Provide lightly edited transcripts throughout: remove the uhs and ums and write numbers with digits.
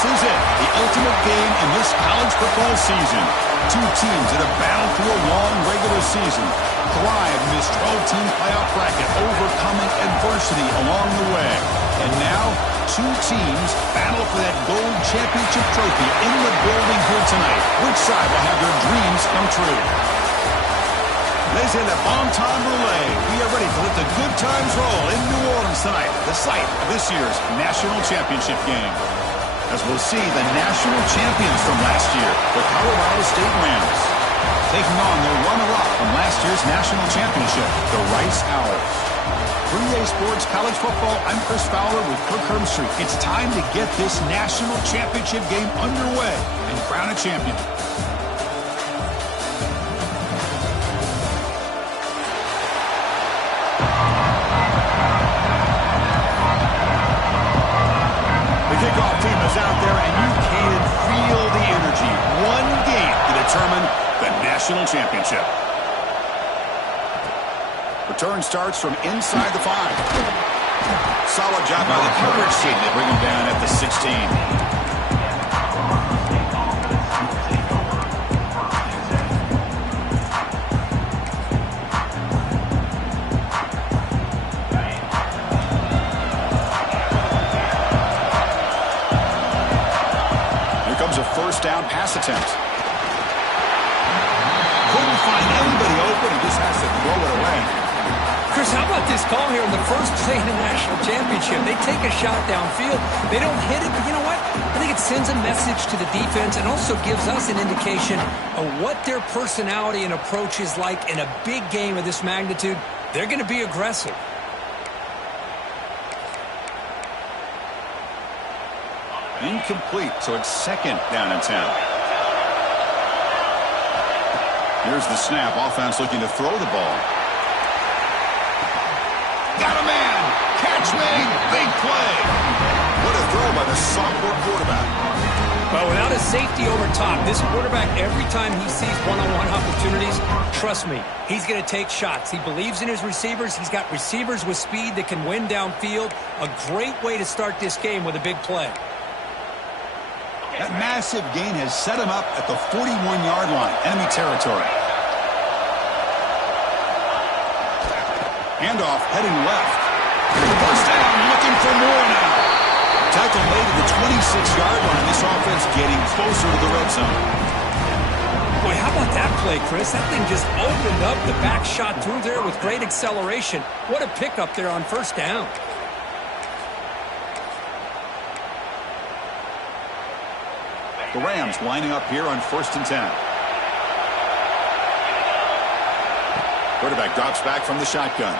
This is it, the ultimate game in this college football season. Two teams that have battled through a long regular season, thrived in this 12-team playoff bracket, overcoming adversity along the way. And now, two teams battle for that gold championship trophy in the building here tonight. Which side will have their dreams come true? Ladies and gentlemen, Bon Temps Relay. We are ready to let the good times roll in New Orleans tonight, the site of this year's national championship game. As we'll see the national champions from last year, the Colorado State Rams, taking on the runner-up from last year's national championship, the Rice Owls. 3A Sports College Football, I'm Chris Fowler with Kirk Hermstreet. It's time to get this national championship game underway and crown a champion. Kickoff team is out there, and you can feel the energy. One game to determine the national championship. Return starts from inside the 5. Solid job by the coverage team. They bring him down at the 16. A first down pass attempt. Couldn't find anybody open. He just has to throw it away. Chris, how about this call here in the first play in the national championship? They take a shot downfield. They don't hit it, but you know what? I think it sends a message to the defense and also gives us an indication of what their personality and approach is like in a big game of this magnitude. They're going to be aggressive. Incomplete, so it's second down and 10. Here's the snap. Offense looking to throw the ball. Got a man. Catch made. Big play. What a throw by the sophomore quarterback. Well, without a safety over top, this quarterback, every time he sees one-on-one opportunities, trust me, he's going to take shots. He believes in his receivers. He's got receivers with speed that can win downfield. A great way to start this game with a big play. That massive gain has set him up at the 41-yard line, enemy territory. Handoff heading left. First down, looking for more now. Tackle made at the 26-yard line. This offense getting closer to the red zone. Boy, how about that play, Chris? That thing just opened up. The back shot through there with great acceleration. What a pickup there on first down. The Rams lining up here on 1st and 10. Quarterback drops back from the shotgun.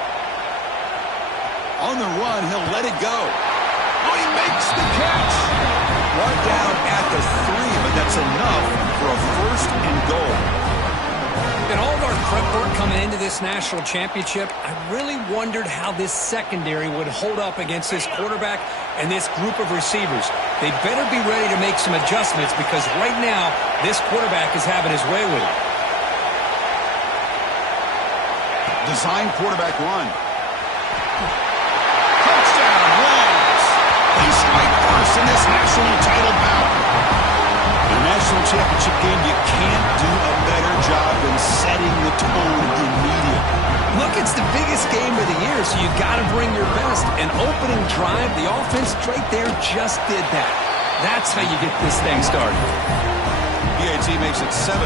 On the run, he'll let it go. Oh, he makes the catch. Brought down at the 3, but that's enough for a 1st and goal. In all of our prep work coming into this national championship, I really wondered how this secondary would hold up against this quarterback and this group of receivers. They better be ready to make some adjustments because right now, this quarterback is having his way with it. Design quarterback run. Touchdown, Rams. They strike first in this national title bout. In a national championship game, you can't do a better job than setting the tone immediately. Look, it's the biggest game of the year, so you got to bring your best. An opening drive, the offense right there just did that. That's how you get this thing started. PAT makes it 7-0.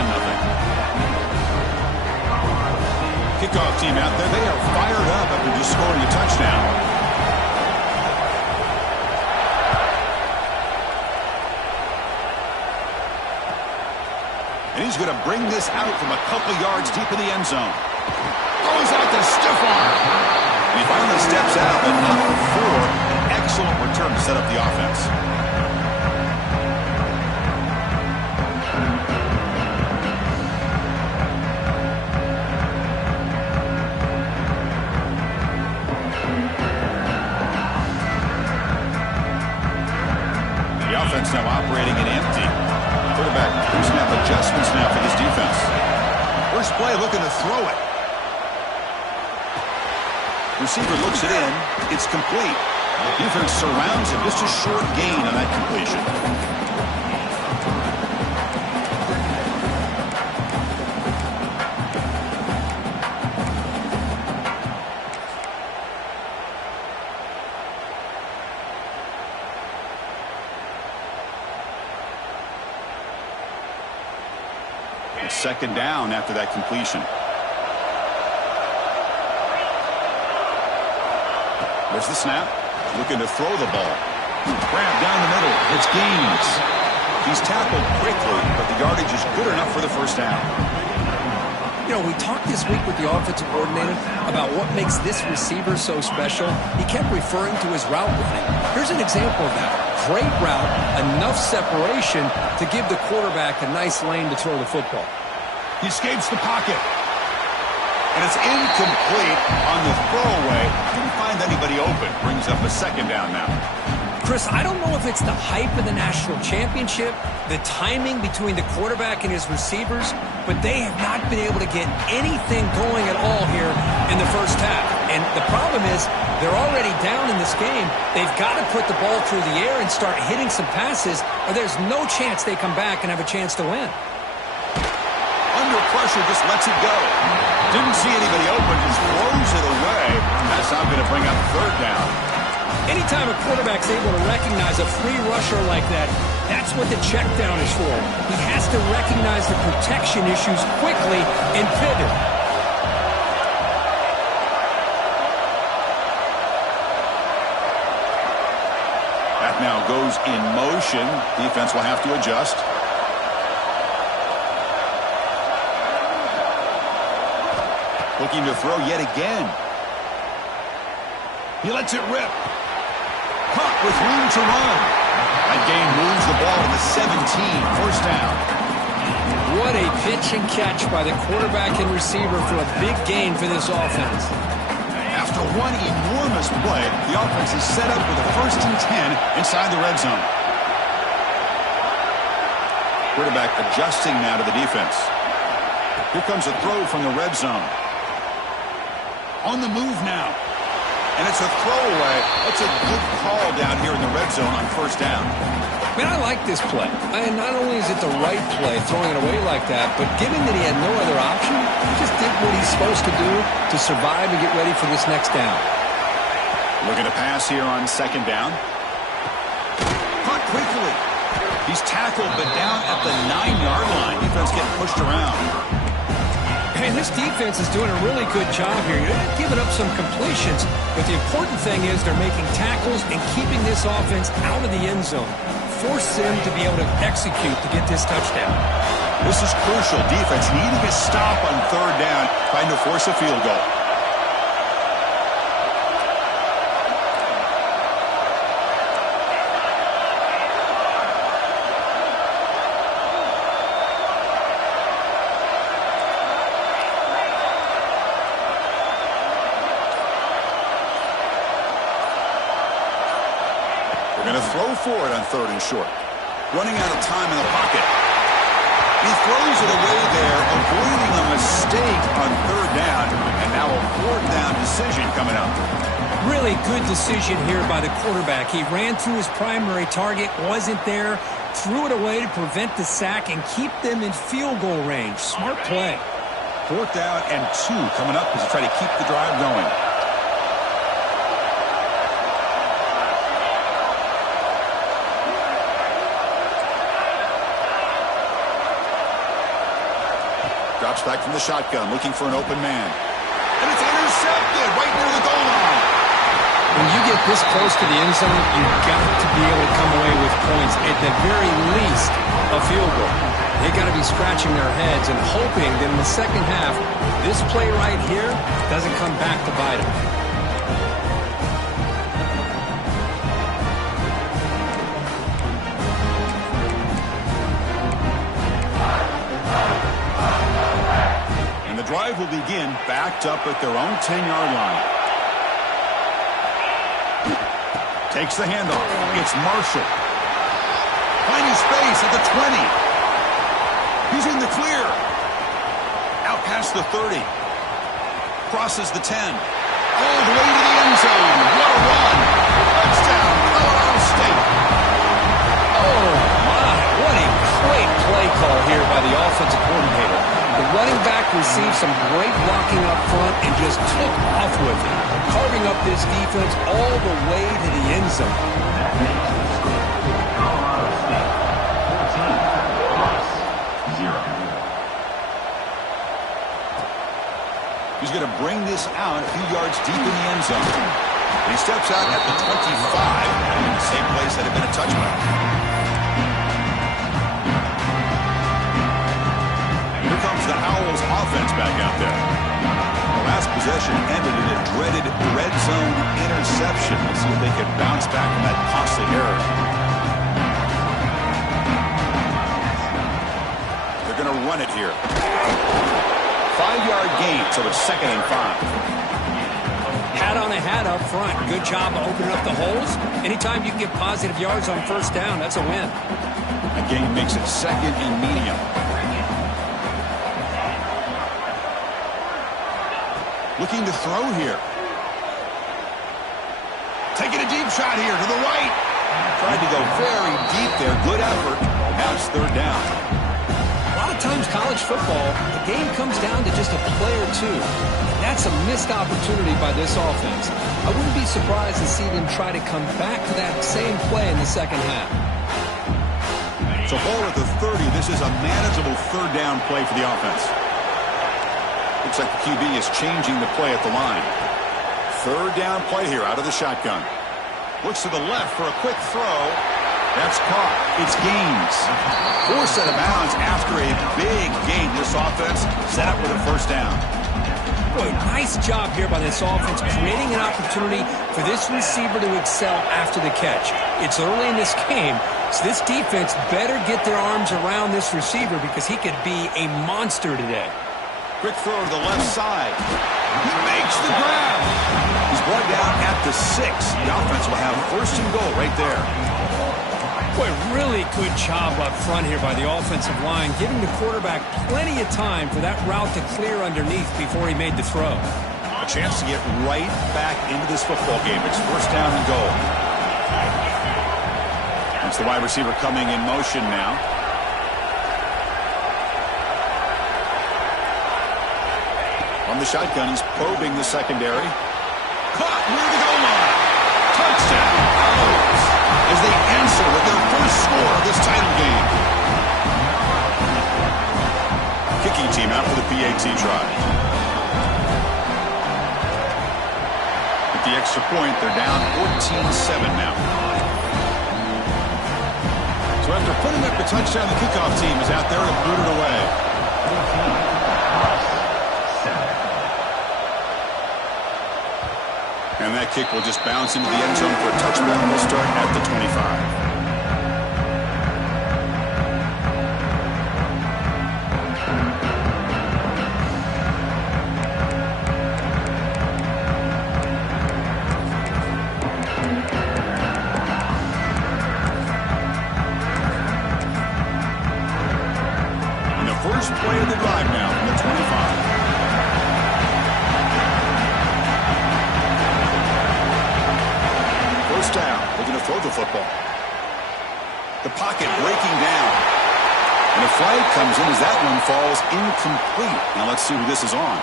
Kickoff team out there, they are fired up after just scoring a touchdown. And he's going to bring this out from a couple yards deep in the end zone. Throws out the stiff arm. And he finally steps out, but not before an excellent return to set up the offense. The offense now operating in empty. Quarterback pre-snap adjustments now for this defense. First play looking to throw it. Receiver looks it in. It's complete. Defense surrounds him. Just a short gain on that completion. It's second down after that completion. There's the snap. Looking to throw the ball. Grab down the middle. It's gains. He's tackled quickly, but the yardage is good enough for the first down. You know, we talked this week with the offensive coordinator about what makes this receiver so special. He kept referring to his route running. Here's an example of that. Great route, enough separation to give the quarterback a nice lane to throw the football. He escapes the pocket. And it's incomplete on the throwaway. Didn't find anybody open. Brings up a second down now. Chris, I don't know if it's the hype of the national championship, the timing between the quarterback and his receivers, but they have not been able to get anything going at all here in the first half. And the problem is they're already down in this game. They've got to put the ball through the air and start hitting some passes, or there's no chance they come back and have a chance to win. Under pressure, just lets it go. Didn't see anybody open, just throws it away. That's not going to bring up third down. Anytime a quarterback's able to recognize a free rusher like that, that's what the check down is for. He has to recognize the protection issues quickly and pivot. That now goes in motion. Defense will have to adjust. Looking to throw yet again. He lets it rip. Caught with room to run. That gain moves the ball to the 17. First down. What a pitch and catch by the quarterback and receiver for a big gain for this offense. After one enormous play, the offense is set up with a 1st and 10 inside the red zone. Quarterback adjusting now to the defense. Here comes a throw from the red zone. On the move now. And it's a throwaway. That's a good call down here in the red zone on first down. Man, I like this play. And not only is it the right play, throwing it away like that, but given that he had no other option, he just did what he's supposed to do to survive and get ready for this next down. Looking to pass here on second down. Caught quickly. He's tackled, but down at the 9-yard line. Defense getting pushed around. And this defense is doing a really good job here. They're not giving up some completions, but the important thing is they're making tackles and keeping this offense out of the end zone. Force them to be able to execute to get this touchdown. This is crucial. Defense needing a stop on third down, trying to force a field goal. Going to throw for it on 3rd and short. Running out of time in the pocket. He throws it away there, avoiding a mistake on 3rd down. And now a 4th down decision coming up. Really good decision here by the quarterback. He ran through his primary target, wasn't there, threw it away to prevent the sack and keep them in field goal range. Smart play. 4th down and 2 coming up as they try to keep the drive going. Drops back from the shotgun, looking for an open man. And it's intercepted right near the goal line. When you get this close to the end zone, you've got to be able to come away with points, at the very least, a field goal. They got to be scratching their heads and hoping that in the second half, this play right here doesn't come back to bite them. The drive will begin backed up at their own 10-yard line. Takes the handoff. It's Marshall. Finding space at the 20. He's in the clear. Out past the 30. Crosses the 10. All the way to the end zone. What a run. A received some great blocking up front and just took off with it, carving up this defense all the way to the end zone. He's going to bring this out a few yards deep in the end zone. He steps out at the 25, in the same place that had been a touchback. Here comes the Owls offense back out there. The last possession ended in a dreaded red zone interception. Let's see if they can bounce back from that costly error. They're going to run it here. 5-yard gain, so it's 2nd and 5. Hat on a hat up front. Good job of opening up the holes. Anytime you can get positive yards on first down, that's a win. That gain makes it 2nd and medium. Looking to throw here. Taking a deep shot here to the right. Tried to go very deep there. Good effort. Now it's 3rd down. A lot of times college football, the game comes down to just a play or two. And that's a missed opportunity by this offense. I wouldn't be surprised to see them try to come back to that same play in the second half. So ball at the 30. This is a manageable 3rd down play for the offense. Looks like the QB is changing the play at the line. 3rd down play here out of the shotgun. Looks to the left for a quick throw. That's caught. It's Gaines. Forced out of bounds after a big gain. This offense set up with a 1st down. Boy, nice job here by this offense, creating an opportunity for this receiver to excel after the catch. It's early in this game, so this defense better get their arms around this receiver because he could be a monster today. Quick throw to the left side. He makes the grab. He's brought down at the 6. The offense will have 1st and goal right there. Boy, really good job up front here by the offensive line, giving the quarterback plenty of time for that route to clear underneath before he made the throw. A chance to get right back into this football game. It's 1st down and goal. It's the wide receiver coming in motion now. On the shotgun, he's probing the secondary. Caught near the goal line. Touchdown, Owls, as they answer with their first score of this title game. Kicking team out for the PAT try. With the extra point, they're down 14-7 now. So after putting up the touchdown, the kickoff team is out there to boot it away. And that kick will just bounce into the end zone for a touchdown. We'll start at the 25. And the first play of the drive now from the 25. Down. They're going to throw the football. The pocket breaking down. And a flag comes in as that one falls incomplete. Now let's see who this is on.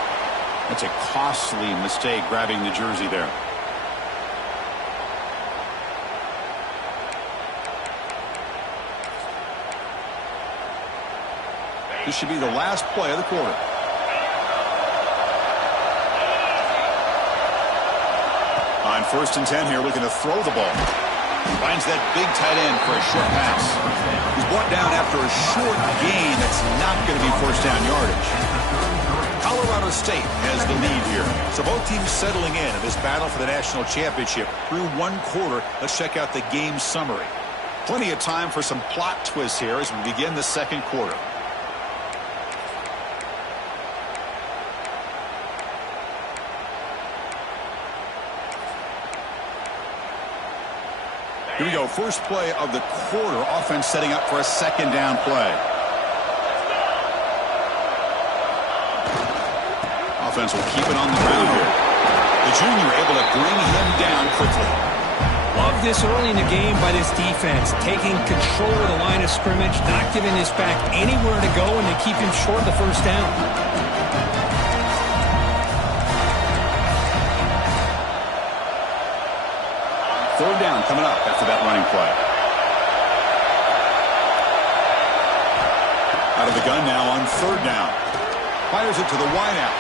That's a costly mistake grabbing the jersey there. This should be the last play of the quarter. On 1st and 10 here, looking to throw the ball. Finds that big tight end for a short pass. He's brought down after a short gain that's not going to be 1st down yardage. Colorado State has the lead here. So both teams settling in this battle for the national championship through 1 quarter. Let's check out the game summary. Plenty of time for some plot twists here as we begin the 2nd quarter. Here we go. First play of the quarter. Offense setting up for a 2nd down play. Offense will keep it on the ground here. The junior able to bring him down quickly. Love this early in the game by this defense. Taking control of the line of scrimmage, not giving this back anywhere to go, and they keep him short of the 1st down. down coming up after that running play. Out of the gun now on third down. Fires it to the wideout.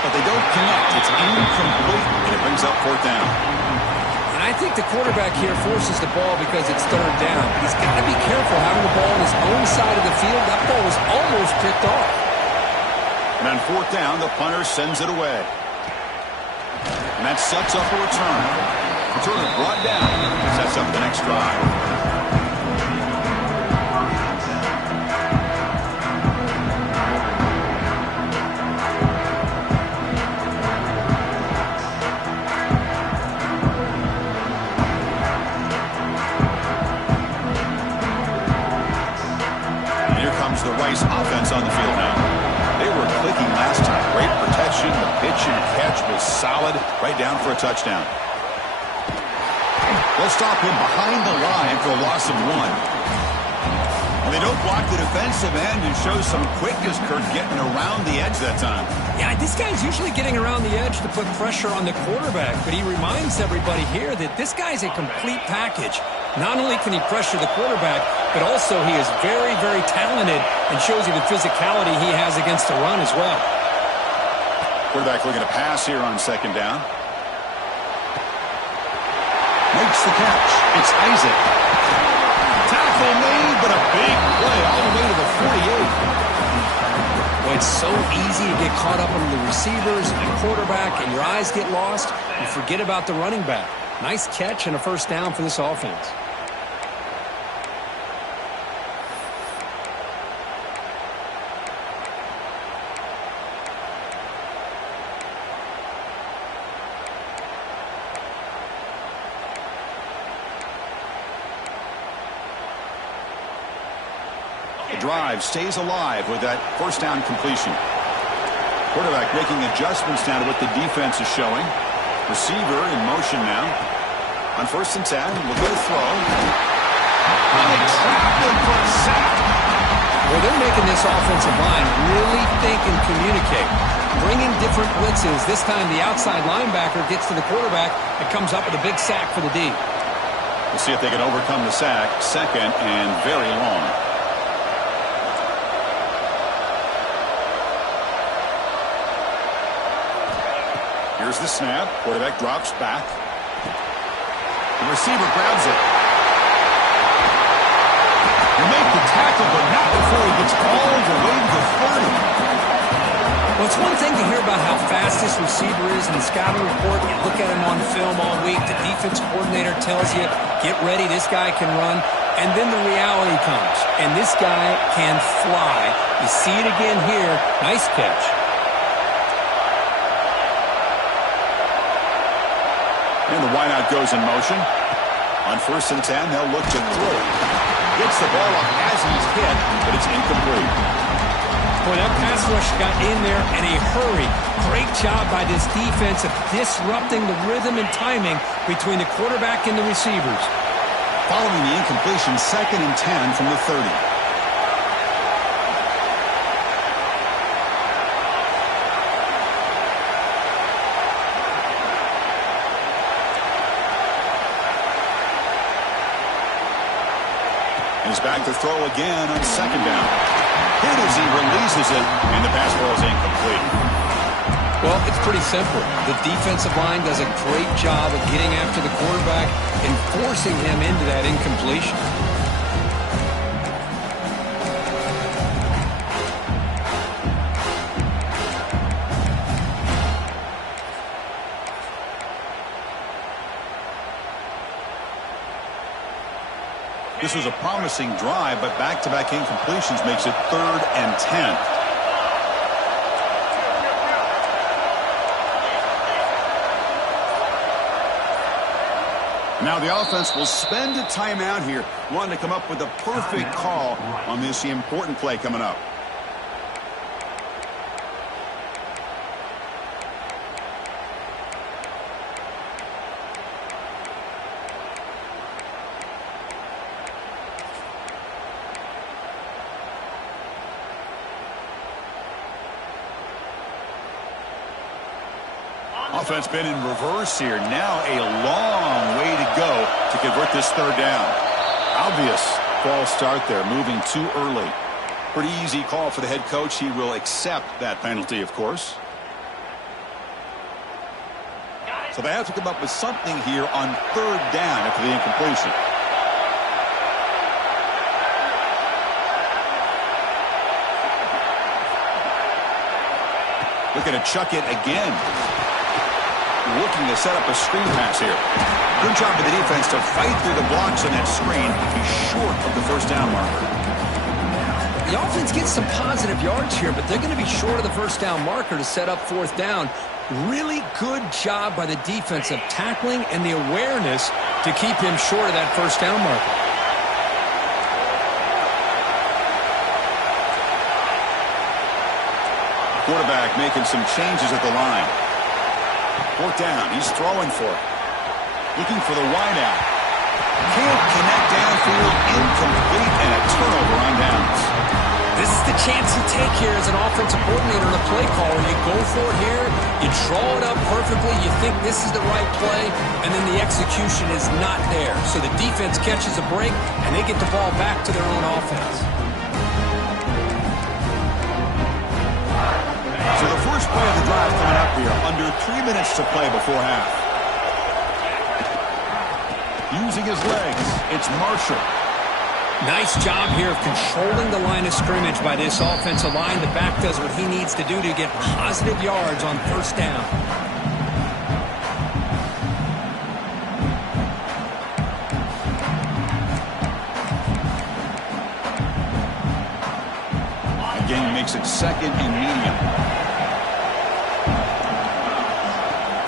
But they don't connect. It's incomplete, and it brings up fourth down. And I think the quarterback here forces the ball because it's third down. He's got to be careful having the ball on his own side of the field. That ball was almost picked off. And on fourth down, the punter sends it away. And that sets up a return. Returner brought down. Sets up the next drive. The Rice offense on the field now. They were clicking last time. Great protection. The pitch and catch was solid. Right down for a touchdown. They'll stop him behind the line for a loss of 1. And they don't block the defensive end and show some quickness, Kurt, getting around the edge that time. Yeah, this guy's usually getting around the edge to put pressure on the quarterback, but he reminds everybody here that this guy's a complete package. Not only can he pressure the quarterback, but also he is very, very talented and shows you the physicality he has against the run as well. Quarterback looking to pass here on second down. Makes the catch. It's Isaac. Tackle made, but a big play all the way to the 48. Well, it's so easy to get caught up under the receivers and the quarterback, and your eyes get lost. You forget about the running back. Nice catch and a first down for this offense. The drive stays alive with that first down completion. Quarterback making adjustments now to what the defense is showing. Receiver in motion now. On first and 10, we'll go to throw. And they trap him for a sack. Well, they're making this offensive line really think and communicate. Bringing different blitzes. This time the outside linebacker gets to the quarterback and comes up with a big sack for the D. We'll see if they can overcome the sack. Second and very long. Here's the snap. Quarterback drops back. The receiver grabs it. They make the tackle, but not before he gets all the way to the 30. Well, it's one thing to hear about how fast this receiver is in the scouting report. You look at him on film all week. The defense coordinator tells you, get ready, this guy can run. And then the reality comes, and this guy can fly. You see it again here. Nice catch. And the wideout goes in motion. On first and 10, they'll look to throw. Gets the ball up as he's hit, but it's incomplete. Boy, that pass rush got in there in a hurry. Great job by this defense of disrupting the rhythm and timing between the quarterback and the receivers. Following the incompletion, second and 10 from the 30. He's back to throw again on second down. Hit as he releases it, and the pass ball is incomplete. Well, it's pretty simple. The defensive line does a great job of getting after the quarterback and forcing him into that incompletion. This was a promising drive, but back-to-back incompletions makes it 3rd and 10. Now the offense will spend a timeout here, wanting to come up with a perfect call on this important play coming up. Offense been in reverse here. Now a long way to go to convert this third down. Obvious false start there, moving too early. Pretty easy call for the head coach. He will accept that penalty, of course. So they have to come up with something here on third down after the incompletion. Looking to chuck it again. Looking to set up a screen pass here. Good job of the defense to fight through the blocks on that screen. He's short of the first down marker. The offense gets some positive yards here, but they're going to be short of the first down marker to set up fourth down. Really good job by the defense of tackling and the awareness to keep him short of that first down marker. Quarterback making some changes at the line. Fourth down. He's throwing for it. Looking for the wide out. Can't connect downfield. Incomplete, and a turnover on downs. This is the chance you take here as an offensive coordinator and a play caller. You go for it here. You draw it up perfectly. You think this is the right play, and then the execution is not there. So the defense catches a break, and they get the ball back to their own offense. So the first play of the drive coming up here. Under 3 minutes to play before half. Using his legs, it's Marshall. Nice job here of controlling the line of scrimmage by this offensive line. The back does what he needs to do to get positive yards on first down. Again, makes it second and medium.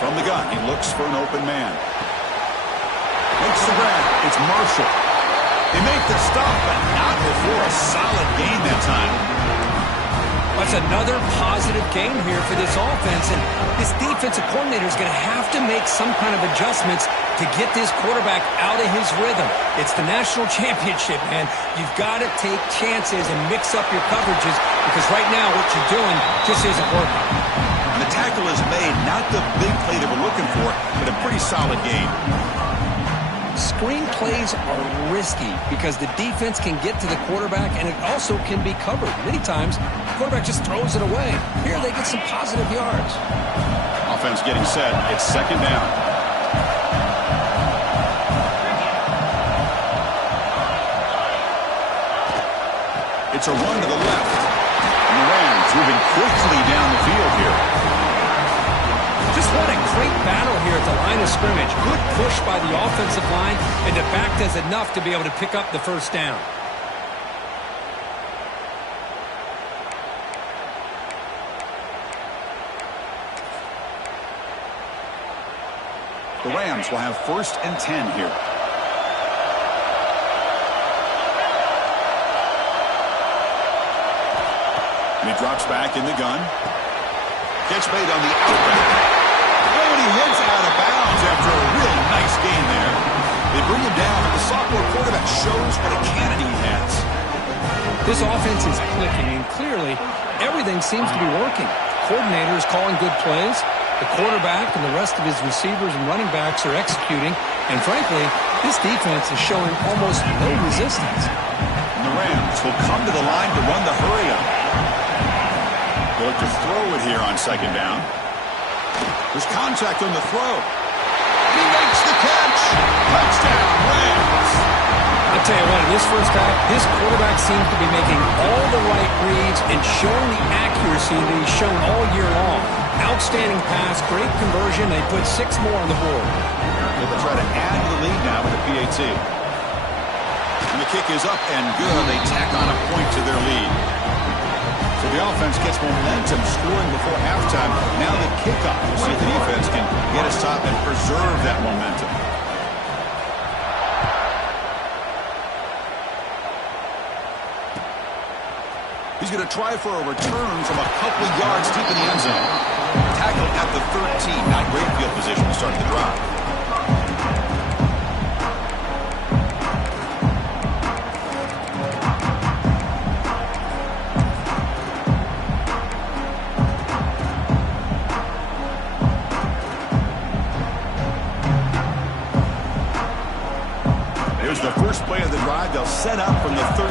From the gun, he looks for an open man. Makes the grab. It's Marshall. They make the stop, but not before a solid gain that time. That's another positive game here for this offense, and this defensive coordinator is going to have to make some kind of adjustments to get this quarterback out of his rhythm. It's the national championship, man. You've got to take chances and mix up your coverages because right now what you're doing just isn't working. And the tackle is made, not the big play that we're looking for, but a pretty solid gain. Screen plays are risky because the defense can get to the quarterback and it also can be covered. Many times, the quarterback just throws it away. Here they get some positive yards. Offense getting set. It's second down. It's a run to the left. And the Rams moving quickly down the field here. Just what a great battle here at the line of scrimmage. Good push by the offensive line, and the back does enough to be able to pick up the first down. The Rams will have 1st and 10 here. And he drops back in the gun. Catch made on the outback. Oh, and he heads out of bounds after a really nice gain there. They bring him down, and the sophomore quarterback shows what a cannon he has. This offense is clicking, and clearly everything seems to be working. The coordinator is calling good plays. The quarterback and the rest of his receivers and running backs are executing. And frankly, this defense is showing almost no resistance. And the Rams will come to the line to run the hurry-up. They look to throw it here on second down. There's contact on the throw. He makes the catch. Touchdown, Rams. I'll tell you what, in this first half, this quarterback seems to be making all the right reads and showing the accuracy that he's shown all year long. Outstanding pass, great conversion. They put 6 more on the board. They'll try to add to the lead now with the PAT. And the kick is up and good. They tack on a point to their lead. So the offense gets momentum scoring before halftime. Now the kickoff. We'll see if the defense can get a stop and preserve that momentum. He's going to try for a return from a couple of yards deep in the end zone. Tackled at the 13. Not great field position to start the drive. drive. They'll set up from the 13.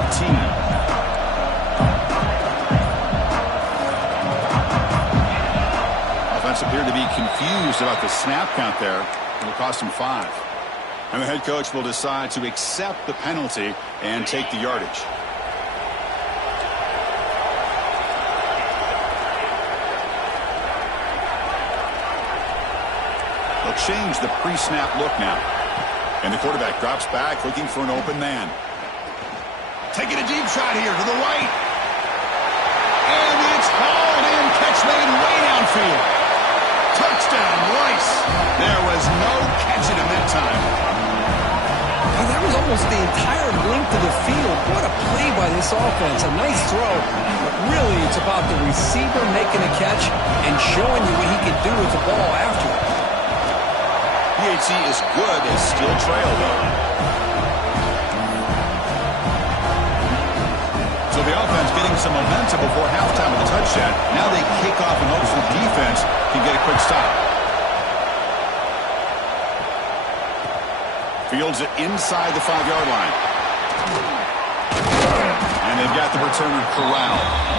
Offense appeared to be confused about the snap count there. It'll cost him 5. And the head coach will decide to accept the penalty and take the yardage. They'll change the pre-snap look now. And the quarterback drops back looking for an open man. Taking a deep shot here to the right. And it's hauled in. Catch made way downfield. Touchdown, Rice. There was no catching him that time. Oh, that was almost the entire length of the field. What a play by this offense. A nice throw. But really, it's about the receiver making a catch and showing you what he can do with the ball after it. PAT is good as still trail, though. So the offense getting some momentum before halftime with a touchdown. Now they kick off in hopes the defense can get a quick stop. Fields it inside the 5-yard line. And they've got the returner corralled.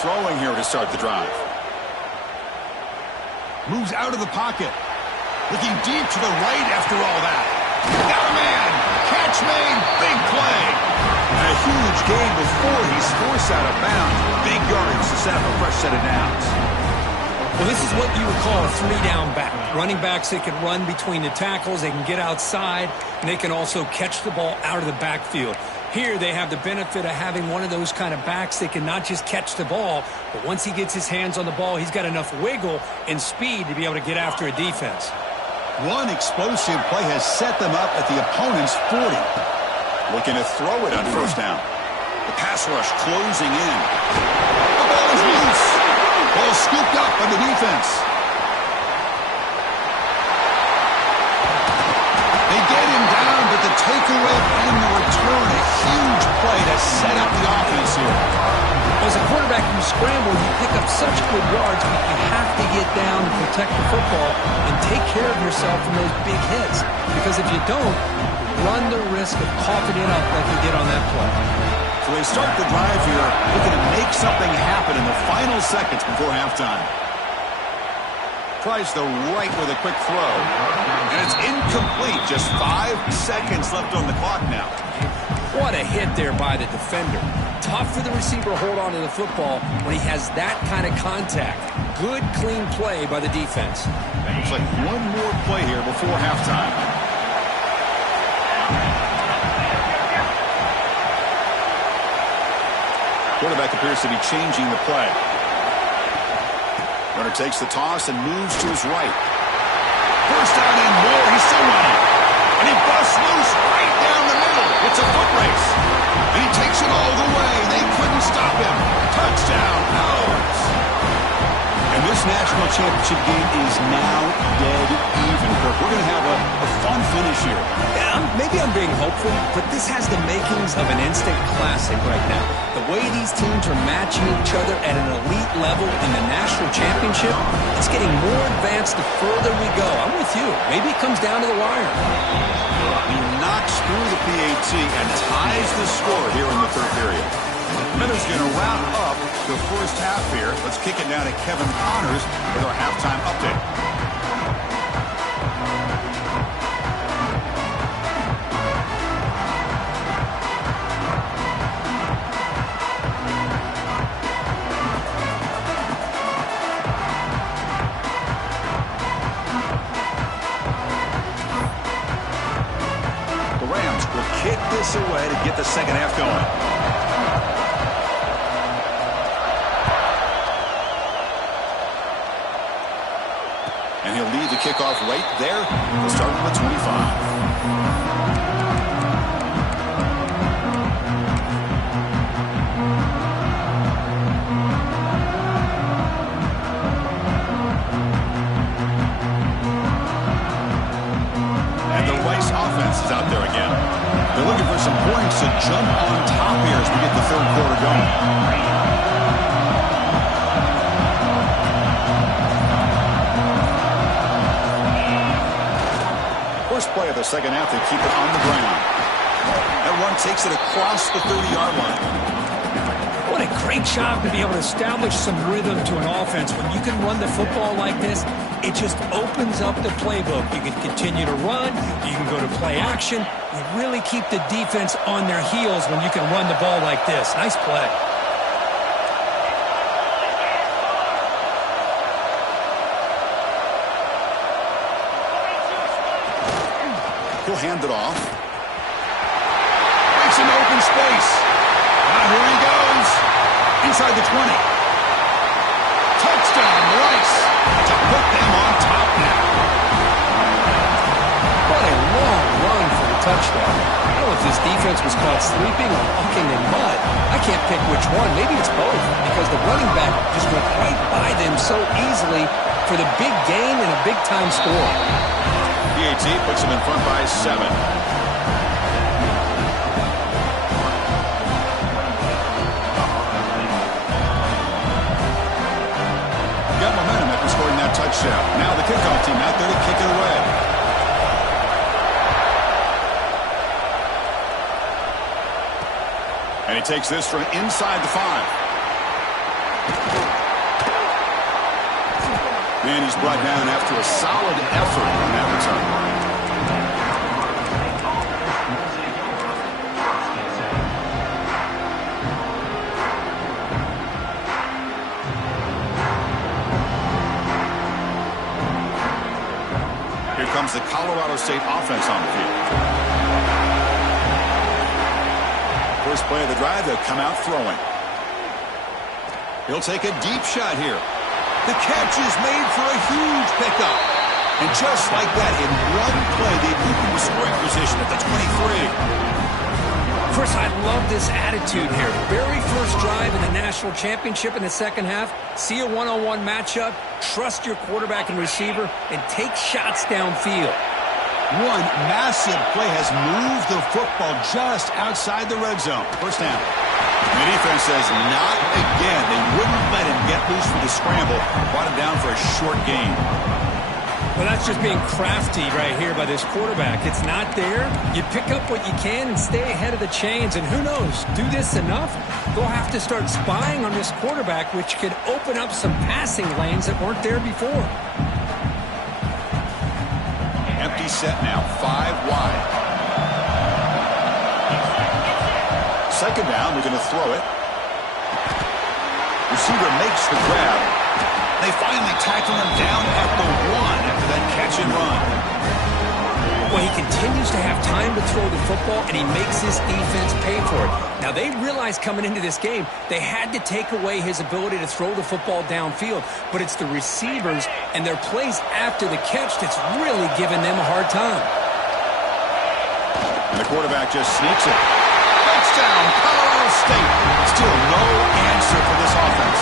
Throwing here to start the drive. Moves out of the pocket. Looking deep to the right after all that. Got a man. Catch made. Big play. And a huge gain before he's forced out of bounds. Big yards to set up a fresh set of downs. Well, this is what you would call a 3-down back. Running backs, they can run between the tackles. They can get outside. And they can also catch the ball out of the backfield. Here they have the benefit of having one of those kind of backs that can not just catch the ball, but once he gets his hands on the ball, he's got enough wiggle and speed to be able to get after a defense. One explosive play has set them up at the opponent's 40. Looking to throw it on first down. The pass rush closing in. The ball is loose. Ball scooped up by the defense. They get him down, but the takeaway and the return, a huge play to set up the offense here. As a quarterback, you scramble, you pick up such good yards, but you have to get down and protect the football and take care of yourself from those big hits. Because if you don't, you run the risk of coughing it up like you did on that play. So they start the drive here, looking to make something happen in the final seconds before halftime. Tries the right with a quick throw. And it's incomplete. Just 5 seconds left on the clock now. What a hit there by the defender. Tough for the receiver to hold on to the football when he has that kind of contact. Good, clean play by the defense. Looks like one more play here before halftime. Quarterback appears to be changing the play. Runner takes the toss and moves to his right. First down and more. He's still running. And he busts loose right down the middle. It's a foot race. And he takes it all the way. They couldn't stop him. Touchdown, Ours. And this national championship game is now dead even. Kirk, we're going to have a fun finish here. Yeah, maybe I'm being hopeful, but this has the makings of an instant classic right now. The way these teams are matching each other at an elite level in the national championship, it's getting more advanced the further we go. I'm with you. Maybe it comes down to the wire. He knocks through the PAT and ties the score here in the third period. Minutes going to wrap up the first half here. Let's kick it down to Kevin Connors with our halftime update. The Rams will kick this away to get the second half going. And he'll lead the kickoff right there. He'll start with the 25. Is out there again. They're looking for some points to jump on top here as we get the third quarter going. First play of the second half, they keep it on the ground. That run takes it across the 30-yard line. What a great job to be able to establish some rhythm to an offense. When you can run the football like this, it just opens up the playbook. You can continue to run. You can go to play action. You really keep the defense on their heels when you can run the ball like this. Nice play. He'll hand it off. Breaks into open space. Now here he goes. Inside the 20. Touchdown, Rice. To put them on top now. What a long run for the touchdown. I don't know if this defense was caught sleeping or walking in mud. I can't pick which one. Maybe it's both, because the running back just went right by them so easily for the big gain and a big-time score. PAT puts them in front by 7. Got momentum after scoring that touchdown. Now the kickoff team out there to kick it away. And he takes this from inside the 5. And he's brought down after a solid effort on that return. Here comes the Colorado State offense on the field. First play of the drive, they'll come out throwing. He'll take a deep shot here. The catch is made for a huge pickup. And just like that, in one play, they move into scoring position at the 23. Chris, I love this attitude here. Very first drive in the national championship in the second half. See a one-on-one matchup, trust your quarterback and receiver, and take shots downfield. One massive play has moved the football just outside the red zone. First down. The defense says not again. They wouldn't let him get loose for the scramble. Brought him down for a short gain. Well, that's just being crafty right here by this quarterback. It's not there. You pick up what you can and stay ahead of the chains. And who knows, do this enough, they'll have to start spying on this quarterback, which could open up some passing lanes that weren't there before. Empty set now, 5 wide. Second down, they're going to throw it. Receiver makes the grab. They finally tackle him down at the 1 after that catch and run. Well, he continues to have time to throw the football, and he makes his defense pay for it. Now, they realized coming into this game, they had to take away his ability to throw the football downfield. But it's the receivers and their plays after the catch that's really giving them a hard time. And the quarterback just sneaks it. Touchdown, Colorado State. Still no answer for this offense.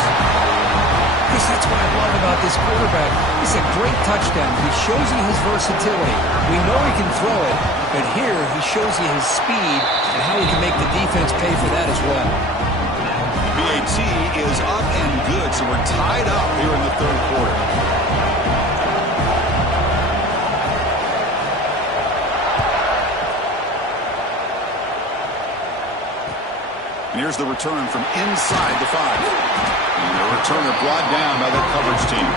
Chris, that's what I love about this quarterback. It's a great touchdown. He shows you his versatility. We know he can throw it, but here he shows you his speed and how he can make the defense pay for that as well. PAT is up and good, so we're tied up here in the third quarter. And here's the return from inside the 5. And the returner brought down by that coverage team.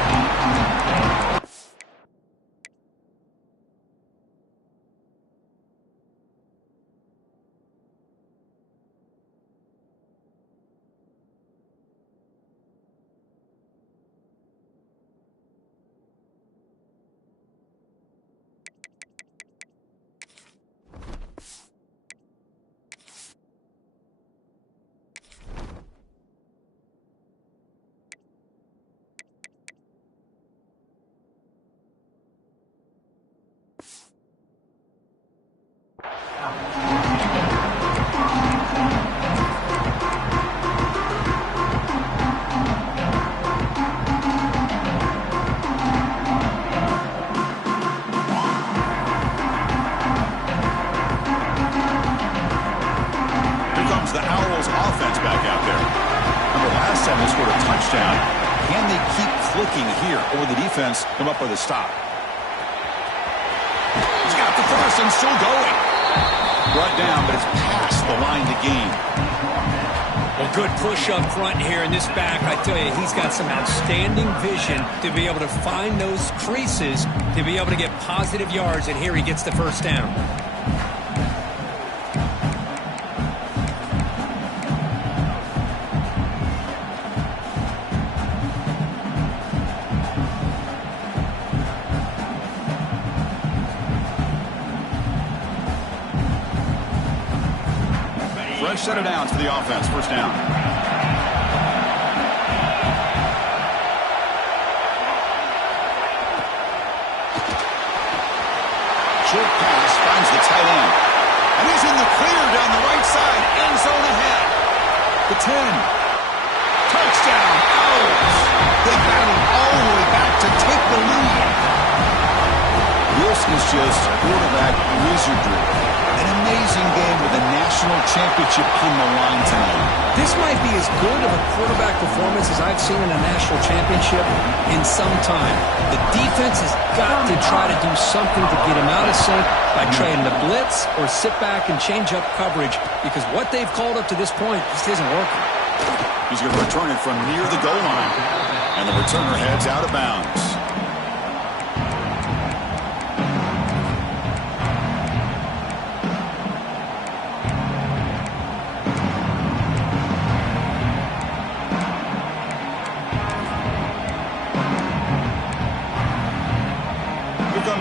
blocking here, or the defense come up with a stop. He's got the thrust and still going. Brought down, but it's past the line to gain. Well, good push up front here in this back. I tell you, he's got some outstanding vision to be able to find those creases, to be able to get positive yards, and here he gets the first down. Fresh set of downs for the offense. First down. Short pass finds the tight end. And he's in the clear down the right side. End zone ahead. The 10. Touchdown. Owls. They battled all the way back to take the lead. This is just quarterback wizardry. An amazing game with a national championship on the line tonight. This might be as good of a quarterback performance as I've seen in a national championship in some time. The defense has got to try to do something to get him out of sync by trying to blitz or sit back and change up coverage, because what they've called up to this point just isn't working. He's going to return it from near the goal line. And the returner heads out of bounds.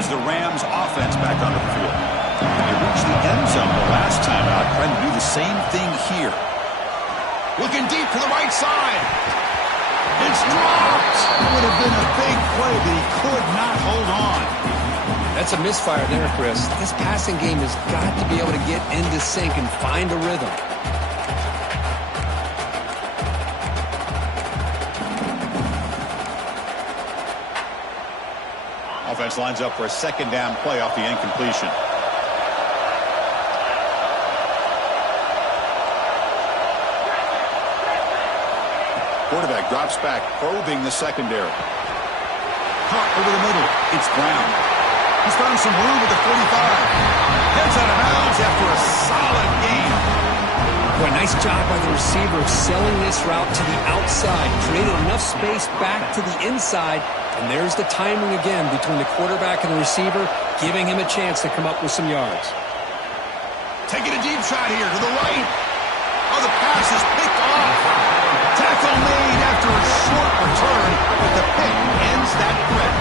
The Rams offense back onto the field. They reached the end zone the last time out, trying to do the same thing here. Looking deep to the right side. It's dropped. It would have been a big play, but he could not hold on. That's a misfire there, Chris. This passing game has got to be able to get into sync and find a rhythm. Offense lines up for a second down play off the incompletion. Quarterback drops back, probing the secondary. Caught over the middle. It's Brown. He's found some room at the 45. Heads out of bounds after a solid game. Boy, nice job by the receiver selling this route to the outside. Created enough space back to the inside. And there's the timing again between the quarterback and the receiver, giving him a chance to come up with some yards. Taking a deep shot here to the right. Oh, the pass is picked off. Tackle made after a short return, but the pick ends that threat.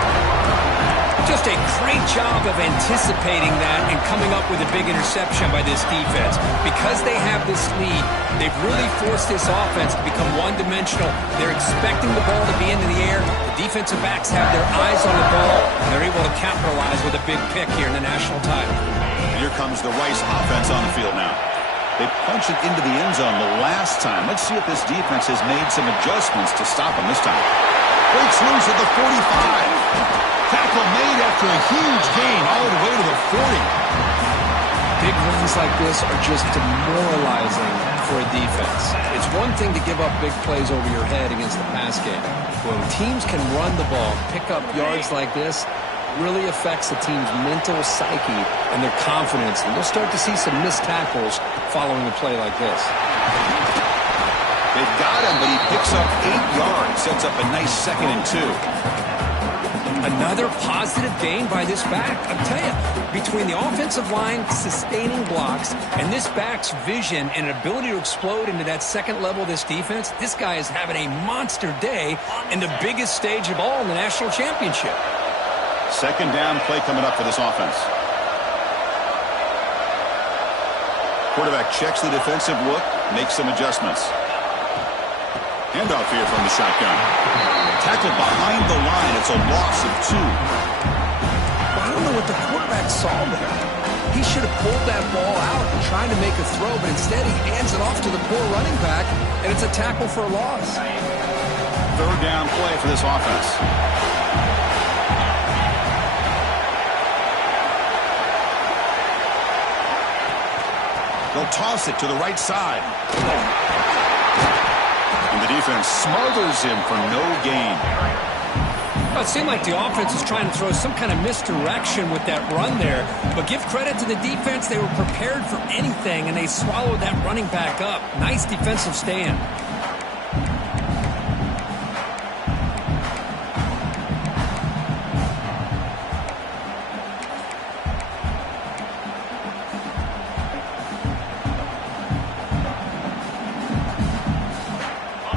Just a great job of anticipating that and coming up with a big interception by this defense. Because they have this lead, they've really forced this offense to become one-dimensional. They're expecting the ball to be into the air. The defensive backs have their eyes on the ball, and they're able to capitalize with a big pick here in the national title. And here comes the Rice offense on the field now. They punched it into the end zone the last time. Let's see if this defense has made some adjustments to stop them this time. Breaks loose at the 45. Tackle made after a huge gain all the way to the 40. Big runs like this are just demoralizing for a defense. It's one thing to give up big plays over your head against the pass game. When teams can run the ball, pick up yards like this, really affects the team's mental psyche and their confidence. And you'll start to see some missed tackles following a play like this. They've got him, but he picks up 8 yards, sets up a nice 2nd and 2. Another positive gain by this back. I'll tell you, between the offensive line sustaining blocks and this back's vision and ability to explode into that second level of this defense, this guy is having a monster day in the biggest stage of all in the national championship. Second down play coming up for this offense. Quarterback checks the defensive look, makes some adjustments. Handoff here from the shotgun. Tackled behind the line. It's a loss of 2. Well, I don't know what the quarterback saw there. He should have pulled that ball out and tried to make a throw, but instead he hands it off to the poor running back, and it's a tackle for a loss. Third down play for this offense. They'll toss it to the right side. And the defense smothers him for no gain. Well, it seemed like the offense was trying to throw some kind of misdirection with that run there. But give credit to the defense. They were prepared for anything, and they swallowed that running back up. Nice defensive stand.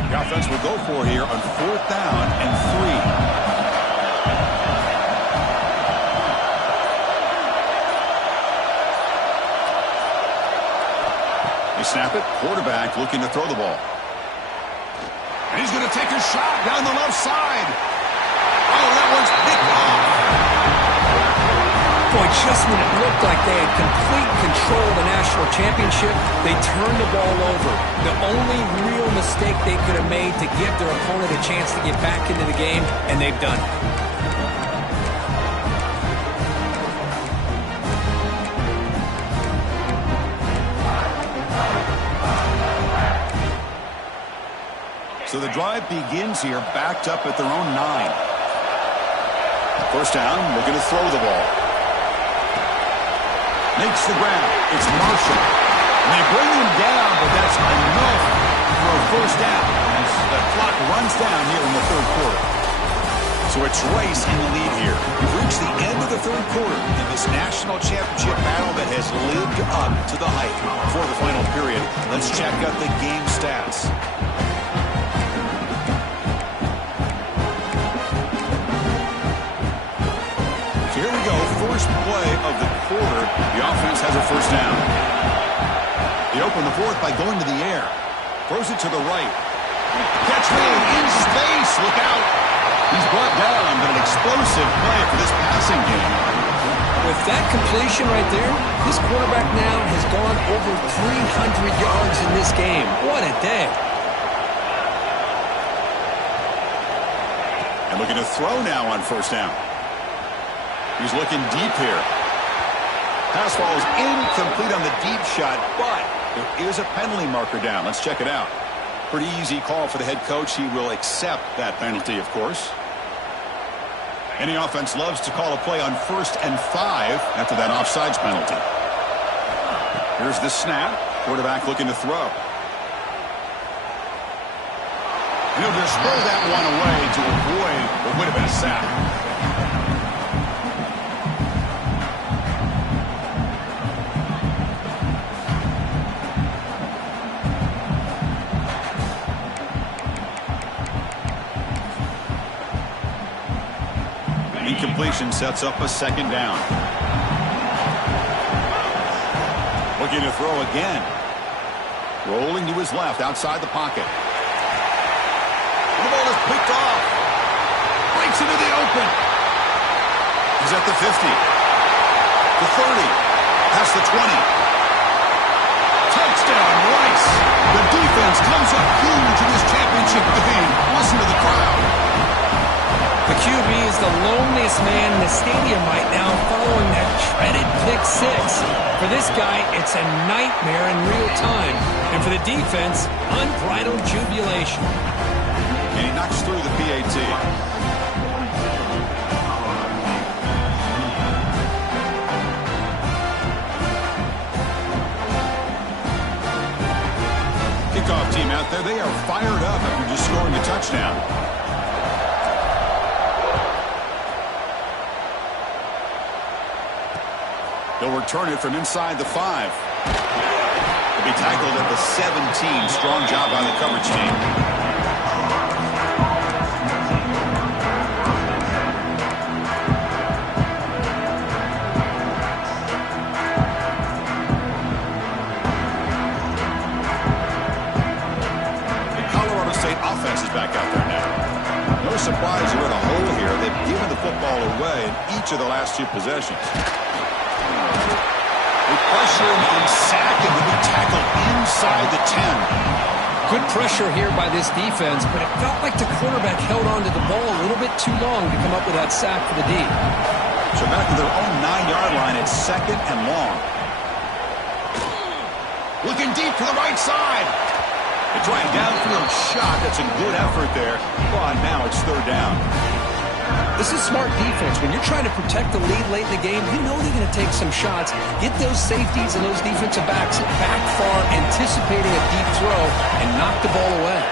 The offense will go for here on 4th down and 3. They snap it. Quarterback looking to throw the ball. And he's going to take a shot down the left side. Oh, that one's picked off. Boy, just when it looked like they had complete control of the national championship, they turned the ball over. The only real mistake they could have made to give their opponent a chance to get back into the game, and they've done it. So the drive begins here, backed up at their own 9. First down, looking to throw the ball. Makes the ground. It's Marshall. And they bring him down, but that's enough for a first down as the clock runs down here in the 3rd quarter. So it's Rice in the lead here. We've reached the end of the 3rd quarter in this national championship battle that has lived up to the hype. For the final period, let's check out the game stats. Here we go, first play of the quarter. The offense has a first down. They open the 4th by going to the air. Throws it to the right. Catch made in space. Look out. He's brought down, but an explosive play for this passing game. With that completion right there, this quarterback now has gone over 300 yards in this game. What a day. And looking to throw now on first down. He's looking deep here. Pass falls incomplete on the deep shot, but there is a penalty marker down. Let's check it out. Pretty easy call for the head coach. He will accept that penalty, of course. Any offense loves to call a play on 1st and 5 after that offsides penalty. Here's the snap. Quarterback looking to throw. And he'll just throw that one away to avoid what would have been a sack. Incompletion sets up a second down. Looking to throw again. Rolling to his left outside the pocket. The ball is picked off. Breaks into the open. He's at the 50. The 30. Past the 20. Touchdown, Rice. The defense comes up huge in this championship game. Listen to the crowd. The QB is the loneliest man in the stadium right now following that shredded pick 6. For this guy, it's a nightmare in real time. And for the defense, unbridled jubilation. And he knocks through the PAT. Kickoff team out there, they are fired up after just scoring a touchdown. They'll return it from inside the 5. They'll be tackled at the 17. Strong job by the coverage team. The Colorado State offense is back out there now. No surprise they're in a hole here. They've given the football away in each of the last 2 possessions. They pressure him and sack him to be tackled inside the 10. Good pressure here by this defense, but it felt like the quarterback held on to the ball a little bit too long to come up with that sack for the D. So back to their own 9-yard line, it's 2nd and long. Looking deep to the right side. They try a downfield shot. That's a good effort there. Well, now it's 3rd down. This is smart defense. When you're trying to protect the lead late in the game, you know they're going to take some shots, get those safeties and those defensive backs back far, anticipating a deep throw, and knock the ball away.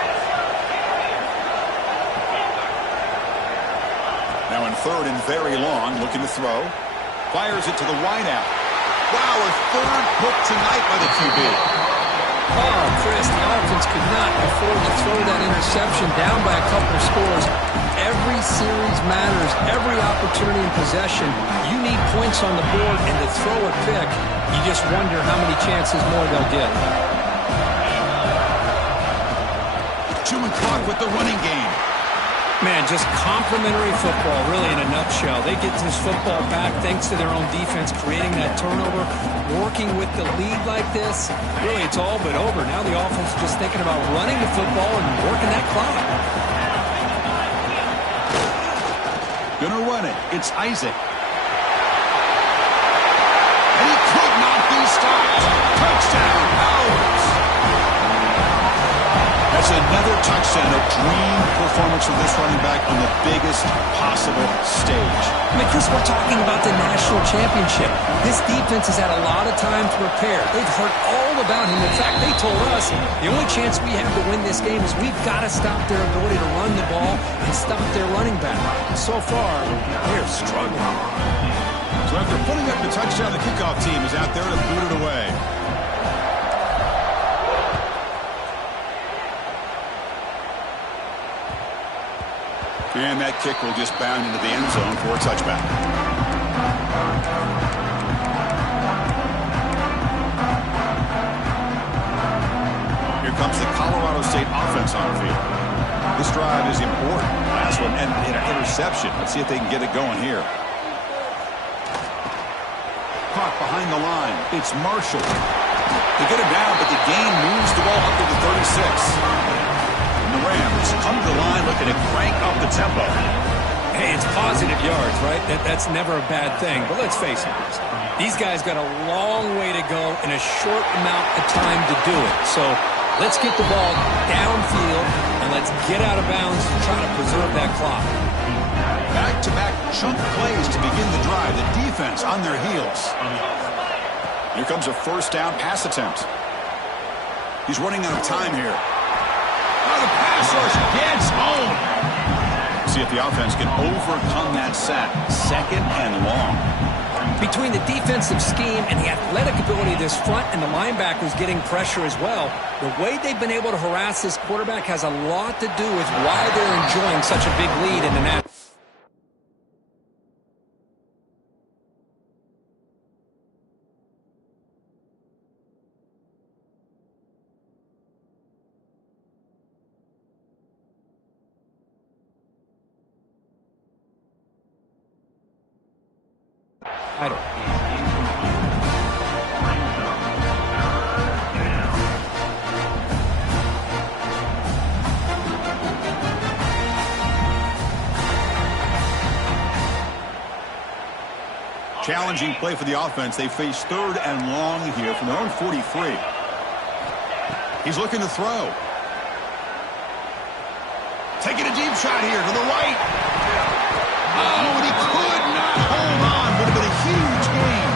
Now in third and very long, looking to throw. Fires it to the wideout. Wow, a third pick tonight by the QB. Oh, Chris, the offense could not afford to throw that interception down by a couple of scores. Every series matters. Every opportunity in possession. You need points on the board, and to throw a pick, you just wonder how many chances more they'll get. Chewing clock with the running game. Man, just complimentary football, really, in a nutshell. They get this football back thanks to their own defense, creating that turnover, working with the lead like this. Really, it's all but over. Now the offense is just thinking about running the football and working that clock. Gonna run it. It's Isaac. And he could not be stopped. Touchdown, Owls. That's another touchdown, a dream performance for this running back on the biggest possible stage. I mean, Chris, we're talking about the national championship. This defense has had a lot of time to prepare. They've heard all about him. In fact, they told us the only chance we have to win this game is we've got to stop their ability to run the ball and stop their running back. So far, they're struggling. So after putting up the touchdown, the kickoff team is out there to boot it away. And that kick will just bound into the end zone for a touchback. Here comes the Colorado State offense on the field. This drive is important. Last one ended in an interception. Let's see if they can get it going here. Caught behind the line. It's Marshall. They get him down, but the gain moves the ball up to the 36. The Rams come to the line looking to crank up the tempo. Hey, it's positive yards, right? That's never a bad thing. But let's face it, these guys got a long way to go in a short amount of time to do it. So let's get the ball downfield and let's get out of bounds and try to preserve that clock. Back-to-back chunk plays to begin the drive. The defense on their heels. Here comes a first down pass attempt. He's running out of time here. The pass rush gets home. See if the offense can overcome that sack. Second and long. Between the defensive scheme and the athletic ability of this front and the linebackers getting pressure as well, the way they've been able to harass this quarterback has a lot to do with why they're enjoying such a big lead in the national. Challenging play for the offense. They face third and long here from their own 43. He's looking to throw. Taking a deep shot here to the right. Oh, and he could not hold on. Would have been a huge game.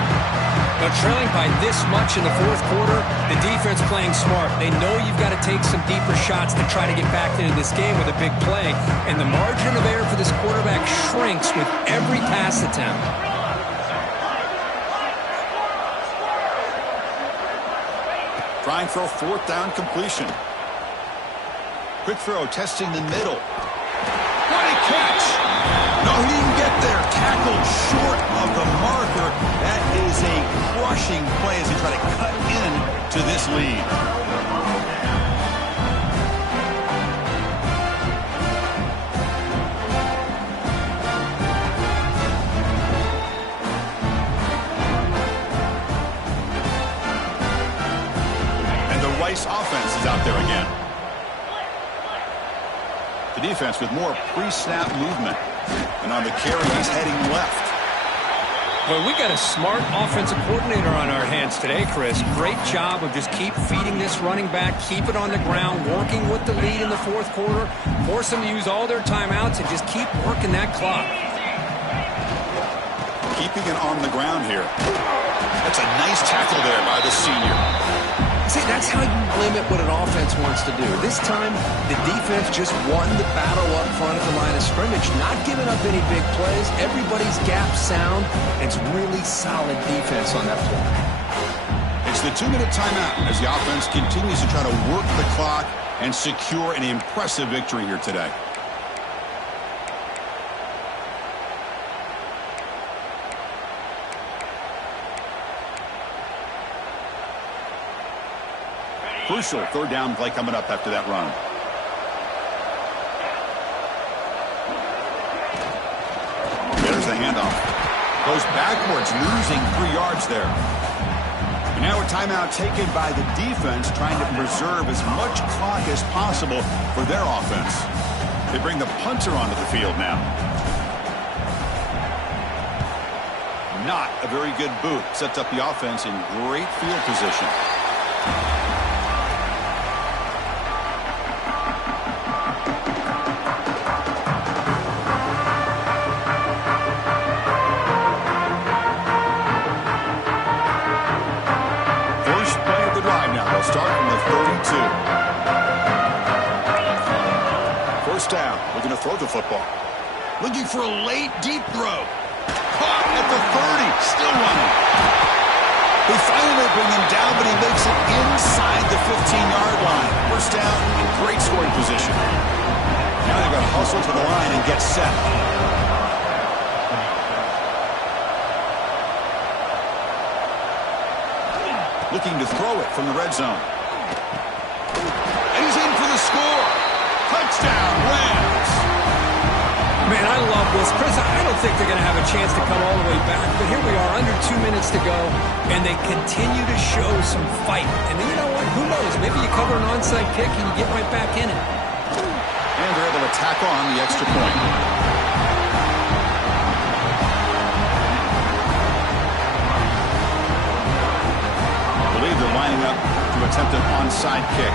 But trailing by this much in the fourth quarter, the defense playing smart. They know you've got to take some deeper shots to try to get back into this game with a big play. And the margin of error for this quarterback shrinks with every pass attempt. Trying for a fourth down completion. Quick throw, testing the middle. What a catch! No, he didn't get there. Tackled short of the marker. That is a crushing play as he try to cut in to this lead. Rice offense is out there again. The defense with more pre-snap movement. And on the carry, he's heading left. Well, we got a smart offensive coordinator on our hands today, Chris. Great job of just keep feeding this running back, keep it on the ground, working with the lead in the fourth quarter, force them to use all their timeouts, and just keep working that clock. keeping it on the ground here. That's a nice tackle there by the senior. See, that's how you limit what an offense wants to do. This time, the defense just won the battle up front at the line of scrimmage, not giving up any big plays. Everybody's gap sound. It's really solid defense on that play. It's the 2-minute timeout as the offense continues to try to work the clock and secure an impressive victory here today. Crucial third down play coming up after that run. There's the handoff. Goes backwards, losing 3 yards there. And now a timeout taken by the defense, trying to preserve as much clock as possible for their offense. They bring the punter onto the field now. Not a very good boot. Sets up the offense in great field position. Start from the 32. First down. Looking to throw the football. Looking for a late, deep throw. Caught at the 30. Still running. They finally bring him down, but he makes it inside the 15-yard line. First down in great scoring position. Now they've got to hustle to the line and get set. Looking to throw it from the red zone. And he's in for the score. Touchdown, Rams. Man, I love this. Chris, I don't think they're going to have a chance to come all the way back, but here we are, under 2 minutes to go, and they continue to show some fight. And you know what? Who knows? Maybe you cover an onside kick and you get right back in it. And they're able to tack on the extra point. They're lining up to attempt an onside kick.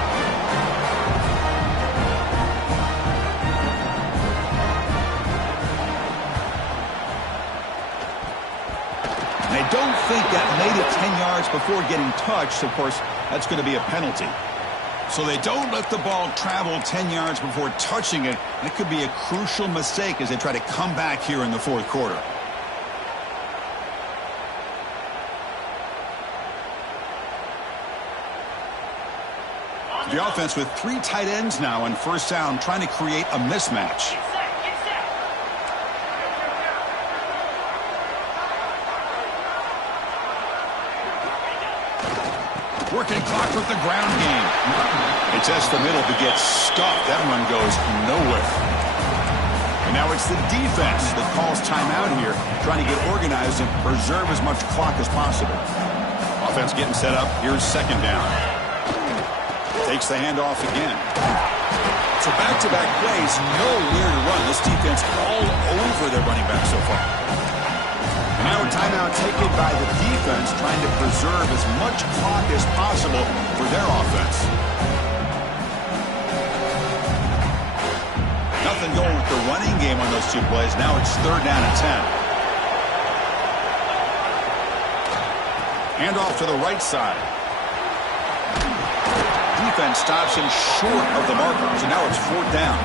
And I don't think that made it 10 yards before getting touched. Of course, that's going to be a penalty. So they don't let the ball travel 10 yards before touching it. That could be a crucial mistake as they try to come back here in the fourth quarter. The offense with 3 tight ends now on first down, trying to create a mismatch. Working clock with the ground game. They test the middle but get stuffed. That one goes nowhere. And now it's the defense that calls timeout here, trying to get organized and preserve as much clock as possible. Offense getting set up. Here's second down. Takes the handoff again. So back-to-back plays, nowhere to run. This defense all over their running back so far. And now a timeout taken by the defense, trying to preserve as much clock as possible for their offense. Nothing going with the running game on those 2 plays. Now it's third down and 10. Handoff to the right side. Defense stops him short of the marker, so now it's fourth down.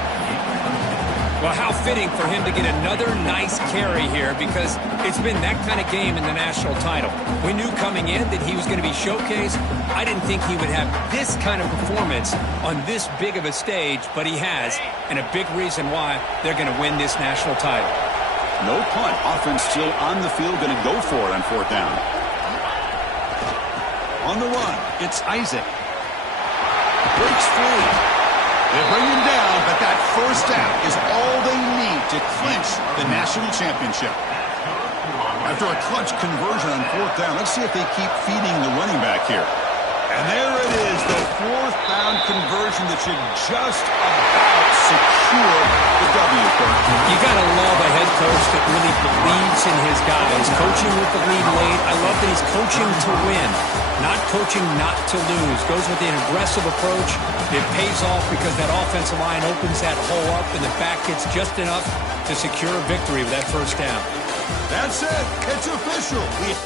Well, how fitting for him to get another nice carry here, because it's been that kind of game in the national title. We knew coming in that he was going to be showcased. I didn't think he would have this kind of performance on this big of a stage, but he has, and a big reason why they're going to win this national title. No punt. Offense still on the field, going to go for it on fourth down. On the run, it's Isaac. Breaks free. They bring him down, but that first down is all they need to clinch the national championship. After a clutch conversion on fourth down, let's see if they keep feeding the running back here. And there it is, the fourth down conversion that should just about secure the W. You got to love a head coach that really believes in his guys. Coaching with the lead late. I love that he's coaching to win, not coaching not to lose. Goes with an aggressive approach. It pays off because that offensive line opens that hole up and the back gets just enough to secure a victory with that first down. That's it. It's official.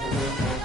Bye.